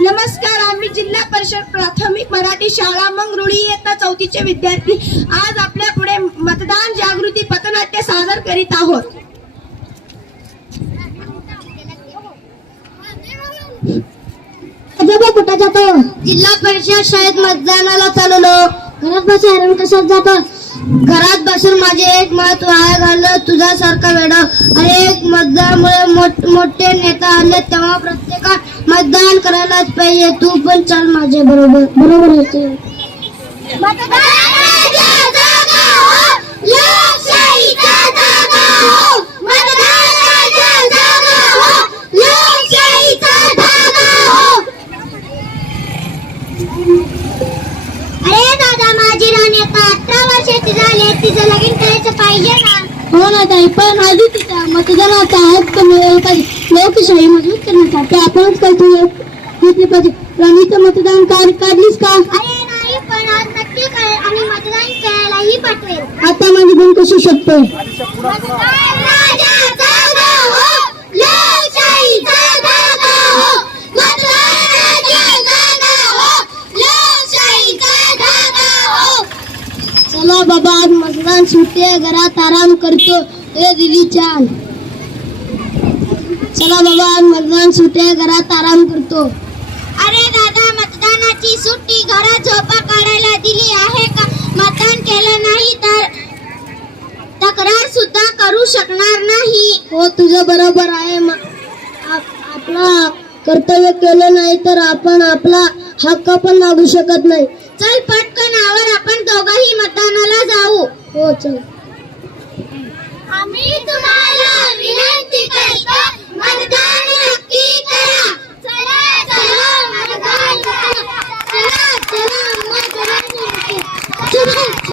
नमस्कार, आम्ही जिल्हा परिषद प्राथमिक मराठी शाळा मंगरुळी इयत्ता 4चे विद्यार्थी आज आपल्या पुढे मतदान जागृती पथनाट्य सादर करीत आहोत. कुठे जातो? जिल्हा परिषद शाळेत मतदानाला चाललो. घरात बस हैराण कशात जातो? घरात बसून माझे एक मत वाया घाललं. तुझ्यासारखा वेडा अनेक मतदानामुळे मोठे नेता आले तेव्हा प्रत्येकात मतदान करायलाच पाहिजे. तू पण चल माझ्या बरोबर. बरोबर आहे. अरे दादा, माझी राणी आता 18 वर्षाची झाली. तिचं लगीन करायचं पाहिजे ना? हो ना ताई, पण आधी तिचा मतदानाचा हक्क मिळाला पाहिजे. लोकशाही मजबूत करण्यासाठी आपणच काहीतरी पाहिजे. राणीचं मतदान कार्ड काढलीस का? अरे नाही, पण आज नक्की करेल आणि मतदान करायलाही पाठवेल. आता माझी गुण कशी शकते? चला बाबा, आज मतदान सुटते, घरात आराम करतो. ए दिली चाल. चला बाबा, आज मतदान सुटते, घरात आराम करतो. अरे दादा, मतदानाची सुट्टी घरात झोपा काढायला दिली आहे का? मतदान केलं नाही तर तक्रार सुद्धा करू शकणार नाही. हो, तुझं बरोबर आहे. आपला कर्तव्य केलं नाही तर आपण आपला हक्क पण मागू शकत नाही. चल पटकन आवर, आपण दोघंही मतदानाला जाऊ. हो चल. आम्ही तुम्हाला